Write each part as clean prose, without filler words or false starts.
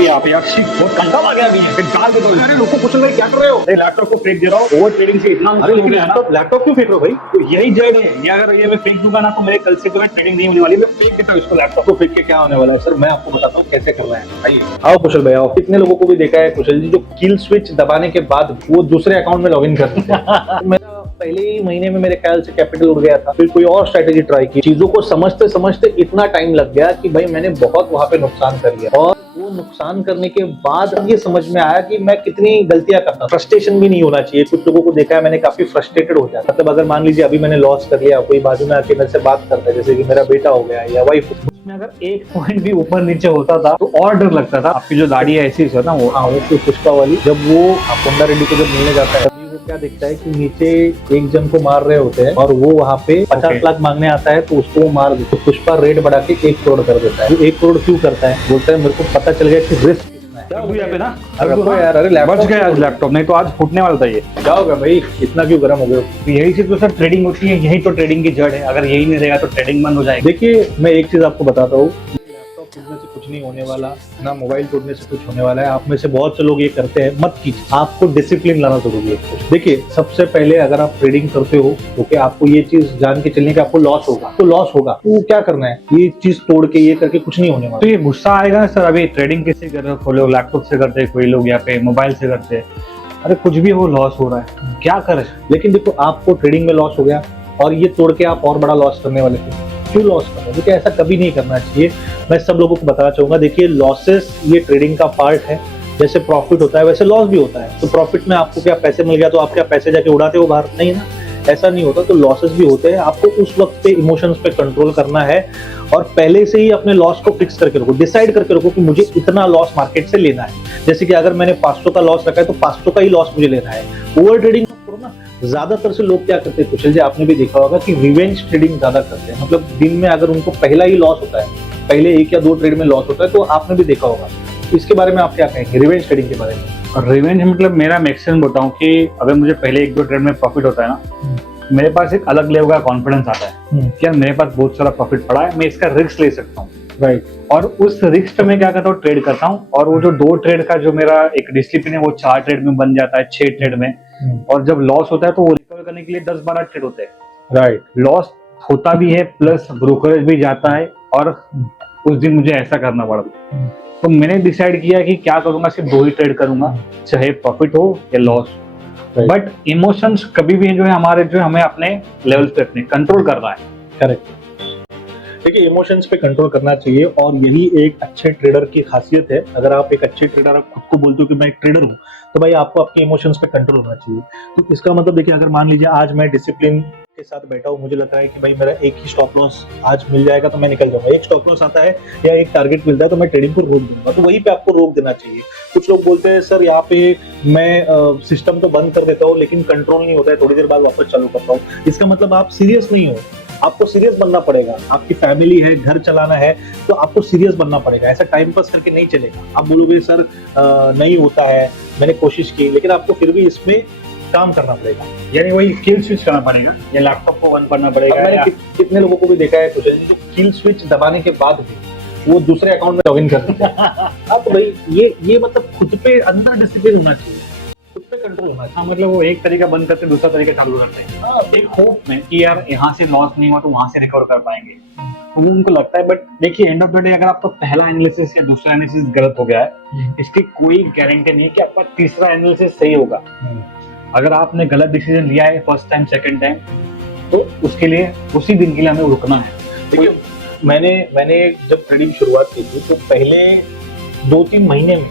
अभी आप यार बहुत कंटा आ गया अभी निकाल के दो। अरे लोगों को कुछ नहीं, क्या कर रहे हो? लैपटॉप को फेंक दे रहा हूँ, ओवर ट्रेडिंग से इतना अरे लेकिन लैपटॉप क्यों फेंक रहे हो भाई? तो यही जड़ है। ये अगर ये मैं फेंक दूंगा ना तो मेरे कल से जो है ट्रेडिंग नहीं होने वाली। मैं फेंक देता हूँ इसको, लैपटॉप तो फेंक के क्या होने वाला है सर? मैं आपको बताता हूँ कैसे करना है। आइए आओ कुशल भाई आओ। कितने लोगों को भी देखा है कुशल जी जो किल स्विच दबाने के बाद वो दूसरे अकाउंट में लॉगिन करते हैं। मेरा पहले ही महीने में मेरे ख्याल से कैपिटल उड़ गया था। फिर कोई और स्ट्रेटेजी ट्राई की, चीजों को समझते समझते इतना टाइम लग गया कि भाई मैंने बहुत वहां पे नुकसान कर लिया। और वो नुकसान करने के बाद ये समझ में आया कि मैं कितनी गलतियां करता। फ्रस्ट्रेशन भी नहीं होना चाहिए। कुछ लोगों को देखा है मैंने काफी फ्रस्ट्रेटेड हो जाता। मतलब अगर मान लीजिए अभी मैंने लॉस कर लिया, कोई बाजू में आके मेरे से बात करता है जैसे कि मेरा बेटा हो गया या वाइफ, उसमें अगर एक पॉइंट भी ऊपर नीचे होता था तो और डर लगता था। आपकी जो दाढ़ी है ऐसी है ना वो, हाँ वो पुष्पा वाली, जब वो कोंडा रेड्डी को जब मिलने जाता है तभी वो क्या दिखता है कि नीचे एक जन को मार रहे होते हैं और वो वहाँ पे 50 लाख मांगने आता है तो उसको वो मार देते। तो पुष्पा रेट बढ़ा के 1 करोड़ कर देता है। वो 1 करोड़ क्यों करता है? बोलता है मेरे को पता चल गया कि रिस्क क्या हुआ पे ना। यार अरे बच गया आज लैपटॉप, नहीं तो आज फूटने वाला था ये। क्या होगा भाई, इतना क्यों गर्म हो गए? तो यही से तो सर ट्रेडिंग होती है, यही तो ट्रेडिंग की जड़ है। अगर यही नहीं रहेगा तो ट्रेडिंग बंद हो जाएगी। देखिए मैं एक चीज आपको बताता हूँ, लैपटॉप टूटने से कुछ नहीं होने वाला, ना मोबाइल टूटने से कुछ होने वाला है। आप में से बहुत से लोग ये करते हैं, मत कीजिए। आपको डिसिप्लिन लाना जरूरी है। देखिए सबसे पहले अगर आप ट्रेडिंग करते हो तो क्या आपको ये चीज जान के चलने का आपको लॉस होगा, तो लॉस होगा तो क्या करना है, ये चीज तोड़ के ये करके कुछ नहीं होने वाला। तो ये गुस्सा आएगा सर, अभी ट्रेडिंग किससे कर रहे हो? कोई लोग लैपटॉप से करते हैं, कोई लोग या पे मोबाइल से करते हैं। अरे कुछ भी हो, लॉस हो रहा है, क्या करें? लेकिन देखो आपको ट्रेडिंग में लॉस हो गया और ये तोड़ के आप और बड़ा लॉस करने वाले थे। क्यों लॉस कर रहे हो? देखिए ऐसा कभी नहीं करना चाहिए। मैं सब लोगों को बताना चाहूंगा, देखिए लॉसेस ये ट्रेडिंग का पार्ट है। जैसे प्रॉफिट होता है वैसे लॉस भी होता है। तो प्रॉफिट में आपको क्या पैसे मिल गया तो आप क्या पैसे जाके उड़ाते हो बाहर? नहीं ना, ऐसा नहीं होता। तो लॉसेस भी होते हैं। आपको उस वक्त पे इमोशंस पे कंट्रोल करना है और पहले से ही अपने लॉस को फिक्स करके रखो, डिसाइड करके रखो कि मुझे इतना लॉस मार्केट से लेना है। जैसे कि अगर मैंने 500 का लॉस रखा है तो 500 का ही लॉस मुझे लेना है। ओवर ट्रेडिंग करो ना। ज्यादातर से लोग क्या करते हैं कुशल जी, आपने भी देखा होगा कि रिवेंज ट्रेडिंग ज्यादा करते हैं। मतलब दिन में अगर उनको पहला ही लॉस होता है, पहले 1 या 2 ट्रेड में लॉस होता है, तो आपने भी देखा होगा। इसके बारे में आप क्या कहेंगे रिवेंज ट्रेडिंग के बारे में? रिवेंज मतलब मेरा मैक्सिमम बताऊं कि अगर मुझे पहले 1-2 ट्रेड में प्रॉफिट होता है ना, मेरे पास एक अलग लेवल का कॉन्फिडेंस आता है कि यार मेरे पास बहुत सारा प्रॉफिट पड़ा है, मैं इसका रिस्क ले सकता हूँ। राइट। और उस रिस्क में क्या करता हूँ, ट्रेड करता हूँ। और वो जो 2 ट्रेड का जो मेरा एक डिसिप्लिन है वो 4 ट्रेड में बन जाता है, 6 ट्रेड में। और जब लॉस होता है तो वो रिकवर करने के लिए 10-12 ट्रेड होते हैं। राइट। लॉस होता भी है प्लस ब्रोकरेज भी जाता है और उस दिन मुझे ऐसा करना पड़ता। तो मैंने डिसाइड किया कि क्या करूंगा, सिर्फ 2 ही ट्रेड करूंगा, चाहे प्रॉफिट हो या लॉस। बट इमोशंस कभी भी जो है हमारे, जो हमें अपने लेवल पे अपने कंट्रोल करना है। करेक्ट। देखिए इमोशंस पे कंट्रोल करना चाहिए और यही एक अच्छे ट्रेडर की खासियत है। अगर आप एक अच्छे ट्रेडर, आप खुद को बोलते हो कि मैं एक ट्रेडर हूँ, तो भाई आपको आपके इमोशंस पे कंट्रोल होना चाहिए। तो इसका मतलब देखिए, अगर मान लीजिए आज मैं डिसिप्लिन के साथ बैठा हूँ, मुझे लग रहा है कि भाई मेरा एक ही स्टॉप लॉस आज मिल जाएगा तो मैं निकल जाऊंगा। एक स्टॉप लॉस आता है या एक टारगेट मिलता है तो मैं ट्रेडिंग को रोक दूंगा। तो वहीं पे आपको रोक देना चाहिए। कुछ लोग बोलते हैं सर यहाँ पे मैं सिस्टम तो बंद कर देता हूँ लेकिन कंट्रोल नहीं होता है, थोड़ी देर बाद वापस चालू करता हूँ। इसका मतलब आप सीरियस नहीं हो। आपको सीरियस बनना पड़ेगा। आपकी फैमिली है, घर चलाना है, तो आपको सीरियस बनना पड़ेगा। ऐसा टाइम पास करके नहीं चलेगा। आप बोलोगे सर नहीं होता है, मैंने कोशिश की, लेकिन आपको फिर भी इसमें काम करना पड़ेगा। यानी वही किल स्विच करना पड़ेगा या लैपटॉप को बंद करना पड़ेगा। मैंने कितने लोगों को भी देखा है कुशल जी जो किल स्विच दबाने के बाद भी वो दूसरे अकाउंट में लॉगिन करते हैं। हाँ तो भाई ये मतलब खुद पे अंदर डिसिप्लिन होना चाहिए, खुद पे कंट्रोल होना चाहिए। हाँ मतलब वो एक तरीका बंद करते दूसरा तरीका चालू करते हैं। हाँ, एक होप में कि यार यहाँ से लॉस नहीं हुआ तो वहां से रिकवर कर पाएंगे, तो वो उनको लगता है। बट देखिए एंड ऑफ द डे अगर आपका पहला एनालिसिस या दूसरा एनालिसिस गलत हो गया है, इसकी कोई गारंटी नहीं है कि आपका तीसरा एनालिसिस सही होगा। अगर आपने गलत डिसीजन लिया है फर्स्ट टाइम, सेकंड टाइम, तो उसके लिए उसी दिन के लिए हमें रुकना है। देखिए मैंने जब ट्रेडिंग शुरुआत की थी तो पहले 2-3 महीने में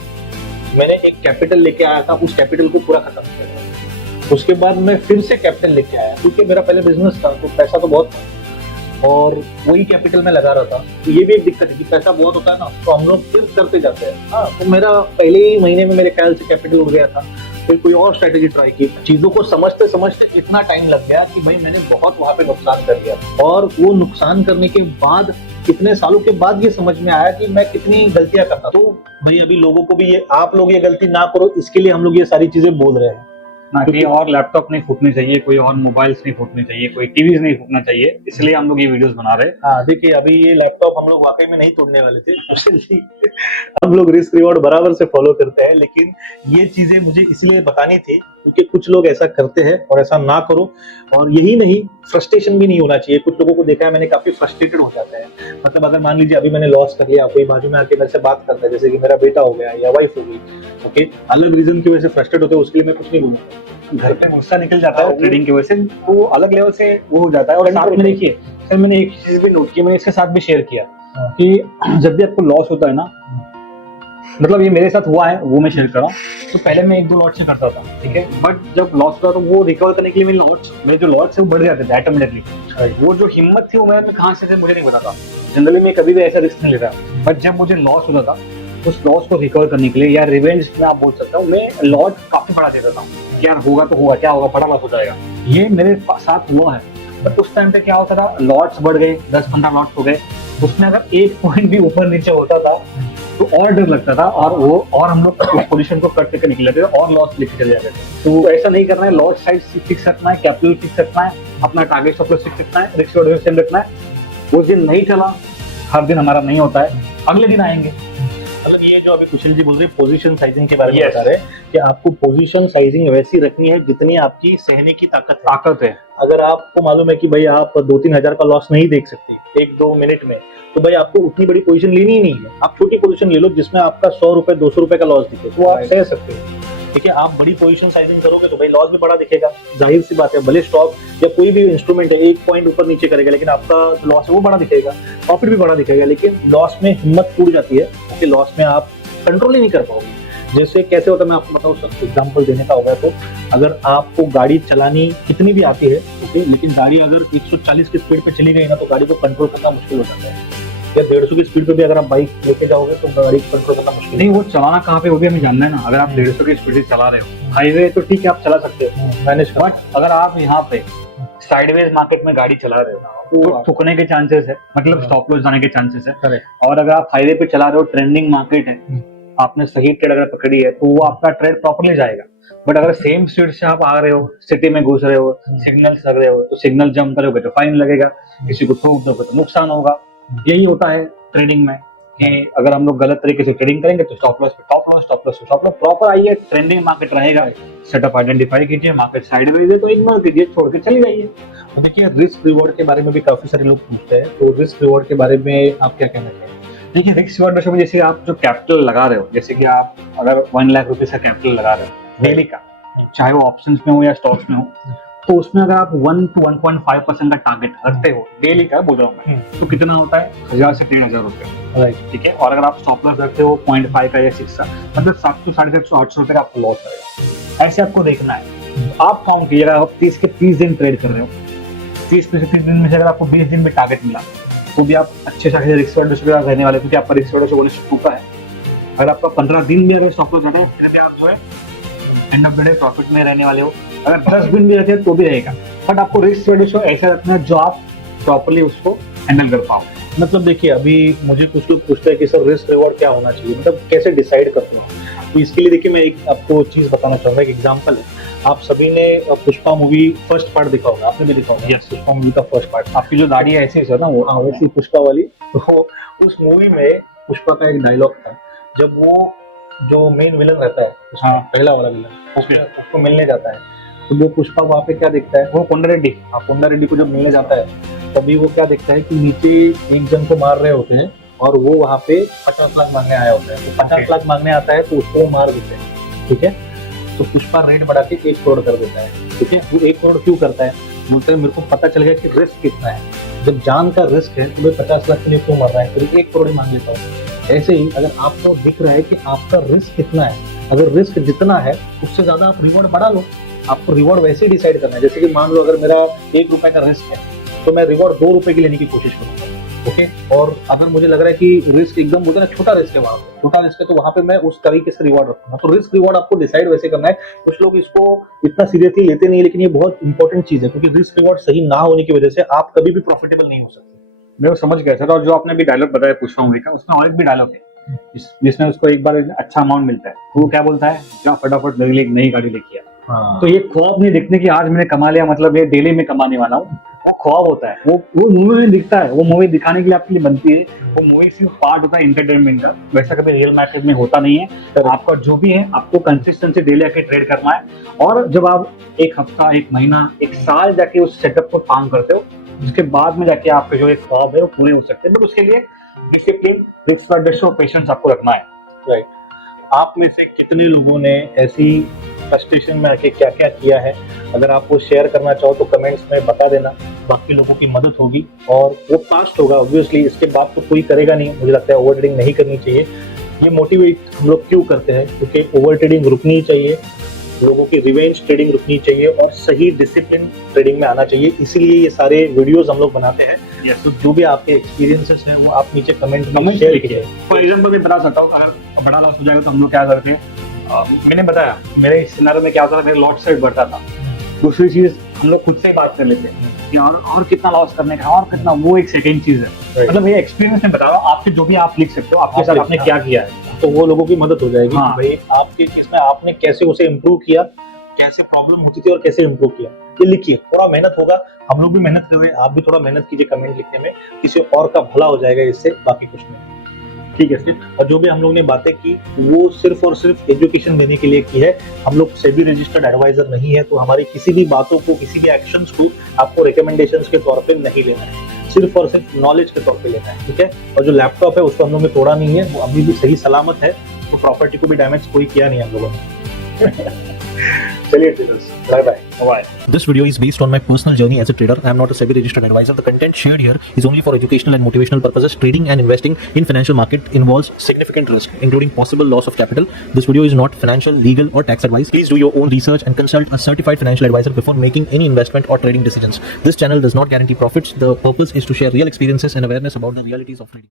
मैंने एक कैपिटल लेके आया था, उस कैपिटल को पूरा खत्म किया। उसके बाद मैं फिर से कैपिटल लेके आया क्योंकि मेरा पहले बिजनेस था तो पैसा तो बहुत था और वही कैपिटल में लगा रहा था। तो ये भी एक दिक्कत है कि पैसा बहुत होता है ना, तो हम लोग फिर करते जाते हैं। हाँ तो मेरा पहले ही महीने में मेरे ख्याल से कैपिटल उड़ गया था। फिर कोई और स्ट्रेटेजी ट्राई की, चीजों को समझते समझते इतना टाइम लग गया कि भाई मैंने बहुत वहां पे नुकसान कर लिया। और वो नुकसान करने के बाद कितने सालों के बाद ये समझ में आया कि मैं कितनी गलतियां करता। तो भाई अभी लोगों को भी ये, आप लोग ये गलती ना करो, इसके लिए हम लोग ये सारी चीजें बोल रहे हैं। ना कि और लैपटॉप नहीं फूटनी चाहिए, कोई और मोबाइल्स नहीं फूटने चाहिए, कोई टीवीज नहीं फूटना चाहिए, इसलिए हम लोग ये वीडियोस बना रहे हैं। हाँ देखिए, अभी ये लैपटॉप हम लोग वाकई में नहीं तोड़ने वाले थे Actually, हम लोग रिस्क रिवॉर्ड बराबर से फॉलो करते हैं, लेकिन ये चीजें मुझे इसलिए बतानी थी क्योंकि कुछ लोग ऐसा करते हैं और ऐसा ना करो। और यही नहीं, फ्रस्ट्रेशन भी नहीं होना चाहिए। कुछ लोगों को देखा है मैंने, काफी फ्रस्ट्रेटेड हो जाते हैं। मतलब अगर मान लीजिए अभी मैंने लॉस कर लिया, कोई बाजू में आके मेरे से बात करता है, जैसे कि मेरा बेटा हो गया या वाइफ हो गई, ओके, अलग रीजन की वजह से फ्रस्ट्रेट होते हैं, उसके लिए मैं कुछ नहीं बोलूंगा। घर पे गुस्सा निकल जाता है ट्रेडिंग की वजह से, वो अलग लेवल से वो हो जाता है। और साथ में देखिए सर, मैंने एक चीज भी नोट की, मैंने इसके साथ भी शेयर किया कि जब भी आपको लॉस होता है ना, मतलब ये मेरे साथ हुआ है, वो मैं शेयर कर रहा हूँ। तो पहले मैं 1-2 लॉट से करता था, ठीक है, बट जब लॉस हुआ तो वो रिकवर करने के लिए मेरे जो लॉट्स है वो बढ़ जाते थे ऑटोमेटिकली। वो जो हिम्मत थी वो मेरे में कहाँ से थे मुझे नहीं पता था। जनरली मैं कभी भी ऐसा रिस्क नहीं लेता, बट जब मुझे लॉस होता था, उस लॉस को रिकवर करने के लिए या रिवेंज में आप बोल सकते हो, मैं लॉट काफी बड़ा देता था। यार होगा तो होगा, क्या होगा, बड़ा लॉस हो जाएगा। ये मेरे साथ हुआ है। बट उस टाइम पे क्या होता था, लॉट्स बढ़ गए, 10-15 लॉट्स हो गए, उसमें अगर एक पॉइंट भी ऊपर नीचे होता था तो और डर लगता था, और हम लोग उस पोजीशन को कट करके निकल जाते थे और लॉस लेके चले जाते थे। तो ऐसा नहीं करना है, लॉट साइज फिक्स रखना है, कैपिटल फिक्स रखना है, अपना टारगेट स्टॉप लॉस फिक्स रखना है, रिस्क रिवॉर्ड सेम रखना है। उस दिन नहीं चला, हर दिन हमारा नहीं होता है, अगले दिन आएंगे। मतलब ये जो अभी कुशल जी बोल रहे हैं पोजीशन साइजिंग के बारे में बता रहे हैं कि आपको पोजीशन साइजिंग वैसी रखनी है जितनी आपकी सहने की ताकत है। अगर आपको मालूम है कि भाई आप 2-3 हजार का लॉस नहीं देख सकते 1-2 मिनट में, तो भाई आपको उतनी बड़ी पोजीशन लेनी ही नहीं है। आप छोटी पोजीशन ले लो जिसमें आपका 100 रुपए 200 रुपए का लॉस दिखे, तो आप सह सकते हो। ठीक है, आप बड़ी पोजीशन साइजिंग करोगे तो भाई लॉस भी बड़ा दिखेगा, जाहिर सी बात है। भले स्टॉक या कोई भी इंस्ट्रूमेंट है 1 पॉइंट ऊपर नीचे करेगा, लेकिन आपका लॉस है वो बड़ा दिखेगा, प्रॉफिट भी बड़ा दिखेगा। लेकिन लॉस में हिम्मत टूट जाती है क्योंकि लॉस में आप कंट्रोल ही नहीं कर पाओगे। जैसे कैसे होता है मैं आपको बताऊँ, सब एग्जाम्पल देने का होगा तो अगर आपको गाड़ी चलानी कितनी भी आती है, ओके, लेकिन गाड़ी अगर 140 की स्पीड पे चली गई ना, तो गाड़ी को कंट्रोल करना मुश्किल हो जाता है। या 150 की स्पीड पे भी अगर आप बाइक लेके जाओगे तो गाड़ी को कंट्रोल करना मुश्किल नहीं। वो चलाना कहाँ पे वो भी हमें जानना है ना। अगर आप 150 की स्पीड से चला रहे हो हाईवे तो ठीक है, आप चला सकते हो मैनेज, बट अगर आप यहाँ पे साइडवेज मार्केट में गाड़ी चला रहे हो तो ठुकने के चांसेस है, मतलब स्टॉप लॉस जाने के चांसेस है। और अगर आप हाईवे पे चला रहे हो, ट्रेंडिंग मार्केट है, आपने सही ट्रेड अगर पकड़ी है तो वो आपका ट्रेड प्रॉपर्ली जाएगा। बट अगर सेम स्पीड से आप आ रहे हो, सिटी में घुस रहे हो, सिग्नल्स लग रहे हो, तो सिग्नल जंप करोगे तो फाइन लगेगा, किसी को ठोक दोगे तो नुकसान होगा। यही होता है ट्रेडिंग में कि अगर हम लोग गलत तरीके से ट्रेडिंग करेंगे तो स्टॉप लॉस पे टॉप लॉस, टॉप लॉस पे स्टॉप लॉस। प्रॉपर आइए, ट्रेंडिंग मार्केट रहेगा, सेटअप आइडेंटिफाई कीजिए, मार्केट साइडवेज है तो इग्नोर कीजिए, छोड़ के चली जाइए। तो देखिए, रिस्क रिवॉर्ड के बारे में भी काफी सारे लोग पूछते हैं, तो रिस्क रिवॉर्ड के बारे में आप क्या कहना चाहेंगे? देखिए, रिस्क रिवॉर्ड में जैसे आप जो कैपिटल लगा रहे हो, जैसे कि आप अगर 1 लाख रुपए का कैपिटल लगा रहे हो डेली का, चाहे वो ऑप्शंस में हो या स्टॉक्स में हो, तो उसमें अगर आप 1 to 1.5% का टारगेट रखते हो डेली का, बोल रहा हूँ मैं, तो कितना होता है 1000 से 3000 रुपए, राइट, ठीक है। और अगर आप स्टॉप लॉस रखते हो 0.5 का या 6 का, मतलब 700, 750, 800 रुपए का आपको लॉस आएगा। ऐसे आपको देखना है। आप काउंट कीजिएगा, आप 30 के 30 दिन ट्रेड कर रहे हो, 30 में से 30 दिन में से अगर आपको 20 दिन में टारगेट मिला तो भी आप अच्छे खासे रिस्क रिवॉर्ड रहने वाले, क्योंकि आपका रिस्क रिवॉर्ड टूटा है। अगर आपका 15 दिन भी अगर स्टॉप लॉस जाता है फिर भी आप जो है end of the day profit में रहने वाले हो। अगर 10 दिन भी रहते हैं तो भी रहेगा, बट आपको रिस्क रिवॉर्ड ऐसा रखना है जो आप प्रॉपर्ली उसको हैंडल कर पाओ। मतलब देखिए, अभी मुझे कुछ लोग पूछते हैं कि सर रिस्क रिवॉर्ड क्या होना चाहिए, मतलब कैसे डिसाइड करते हो। तो इसके लिए देखिए, मैं एक आपको चीज बताना चाहूंगा, एक एग्जांपल है। आप सभी ने पुष्पा मूवी फर्स्ट पार्ट देखा होगा, आपने भी देखा होगा। यस, पुष्पा मूवी का फर्स्ट पार्ट। आपकी जो दाढ़ी है ऐसी है ना, वो वैसी पुष्पा वाली। तो उस मूवी में पुष्पा का एक डायलॉग था, जब वो जो मेन विलन रहता है, पहला वाला विलन, उसको मिलने जाता है, तो वो पुष्पा वहाँ पे क्या देखता है, वो कोंडा रेड्डी को जब मिलने जाता है, तभी वो क्या देखता है कि नीचे एक जन को मार रहे होते हैं और वो वहाँ पे 50 लाख मांगने आया होता है। तो 50 लाख मांगने आता है तो उसको वो मार देते हैं, ठीक है। तो पुष्पा रेट बढ़ा के 1 करोड़ कर देता है, ठीक है। वो 1 करोड़ क्यों करता है, बोलते हैं मेरे को पता चल गया कि रिस्क कितना है, जब जान का रिस्क है तो मैं 50 लाख के लिए क्यों मर रहा है, फिर 1 करोड़ ही मांग लेता हूँ। ऐसे ही अगर आपको दिख रहा है कि आपका रिस्क कितना है, अगर रिस्क जितना है उससे ज्यादा आप रिवॉर्ड बढ़ा लो। आपको रिवॉर्ड वैसे ही डिसाइड करना है, जैसे कि मान लो अगर मेरा 1 रुपए का रिस्क है तो मैं रिवॉर्ड 2 रुपए की लेने की कोशिश करूंगा, ओके। और अगर मुझे लग रहा है कि रिस्क एकदम बोलते हैं ना, छोटा रिस्क है, वहां पे छोटा रिस्क है, तो वहां पे मैं उस तरीके से रिवॉर्ड रखूंगा। तो रिस्क रिवॉर्ड आपको डिसाइड वैसे करना है। कुछ लोग इसको इतना सीरियसली लेते नहीं, लेकिन ये बहुत इंपॉर्टेंट चीज है, क्योंकि रिस्क रिवॉर्ड सही ना होने की वजह से आप कभी भी प्रॉफिटेबल नहीं हो सकते। मैं वो समझ गया सर। और जो आपने भी डायलॉग बताया पुष्पा मूवी का, उसमें और एक भी डायलॉग है जिसमें उसको एक बार अच्छा अमाउंट मिलता है, तो वो क्या बोलता है, क्या फटाफट मेरे लिए एक नई गाड़ी लेके आ। हाँ। तो ये ख्वाब नहीं दिखने की आज मैंने कमा लिया मतलब ये डेली में कमाने वाला हूँ, वो ख्वाब होता है, वो मूवी में दिखता है, वो मूवी दिखाने के लिए आपके लिए बनती है, वो मूवी सिर्फ पार्ट होता है एंटरटेनमेंट का, वैसा कभी रियल मार्केट में होता नहीं है। आपका जो भी है आपको कंसिस्टेंसी डेली आके ट्रेड करना है, और जब आप एक हफ्ता, एक महीना, एक साल जाके उस सेटअप पर काम करते हो, उसके बाद में जाके आपके जो एक ख्वाब है वो पूरे हो सकते हैं, बट उसके लिए डिसिप्लिन, रिस्क और पेशेंस आपको रखना है। राइट। आप में से कितने लोगों ने ऐसी फ्रस्ट्रेशन में आके क्या क्या किया है, अगर आप वो शेयर करना चाहो तो कमेंट्स में बता देना, बाकी लोगों की मदद होगी और वो पास्ट होगा ऑब्वियसली, इसके बाद तो कोई करेगा नहीं। मुझे लगता है ओवर ट्रेडिंग नहीं करनी चाहिए। ये मोटिवेट हम लोग क्यों करते हैं, क्योंकि ओवर ट्रेडिंग रुकनी चाहिए, लोगों की रिवेंज ट्रेडिंग रुकनी चाहिए और सही डिसिप्लिन ट्रेडिंग में आना चाहिए, इसीलिए ये सारे वीडियोस हम लोग बनाते हैं। तो जो भी आपके एक्सपीरियंसेस हैं वो आप नीचे कमेंट में शेयर कीजिए। फॉर एग्जाम्पल मैं बता सकता हूँ, अगर बड़ा लॉस हो जाएगा तो हम लोग क्या करते हैं, मैंने बताया मेरे सिनारियो में क्या होता था, मेरे लॉट साइड बढ़ता था। दूसरी चीज हम लोग खुद से ही बात कर लेते हैं कि और कितना लॉस करने का, और कितना, वो एक सेकंड चीज है। मतलब ये एक्सपीरियंस में बता रहा हूँ, आपके जो भी आप लिख सकते हो आपके साथ आपने क्या किया है, तो वो लोगों की मदद हो जाएगी। हाँ। भाई आपकी चीज में आपने कैसे उसे इम्प्रूव किया, कैसे प्रॉब्लम होती थी और कैसे इम्प्रूव किया, ये लिखिए। थोड़ा मेहनत होगा, हम लोग भी मेहनत कर रहे हैं, आप भी थोड़ा मेहनत कीजिए कमेंट लिखने में, किसी और का भला हो जाएगा इससे, बाकी कुछ नहीं। ठीक है सर। और जो भी हम लोग ने बातें की वो सिर्फ और सिर्फ एजुकेशन देने के लिए की है। हम लोग सेबी रजिस्टर्ड एडवाइजर नहीं है, तो हमारी किसी भी बातों को, किसी भी एक्शंस को आपको रिकमेंडेशंस के तौर पे नहीं लेना है, सिर्फ और सिर्फ नॉलेज के तौर पे लेना है। ठीक है। और जो लैपटॉप है उसको हम लोग ने तोड़ा नहीं है, वो अभी भी सही सलामत है, तो प्रॉपर्टी को भी डैमेज कोई किया नहीं हम लोगों ने। चलिए bye bye. Why? This video is based on my personal journey as a trader. I am not a SEBI registered advisor. The content shared here is only for educational and motivational purposes. Trading and investing in financial market involves significant risk, including possible loss of capital. This video is not financial, legal, or tax advice. Please do your own research and consult a certified financial advisor before making any investment or trading decisions. This channel does not guarantee profits. The purpose is to share real experiences and awareness about the realities of trading.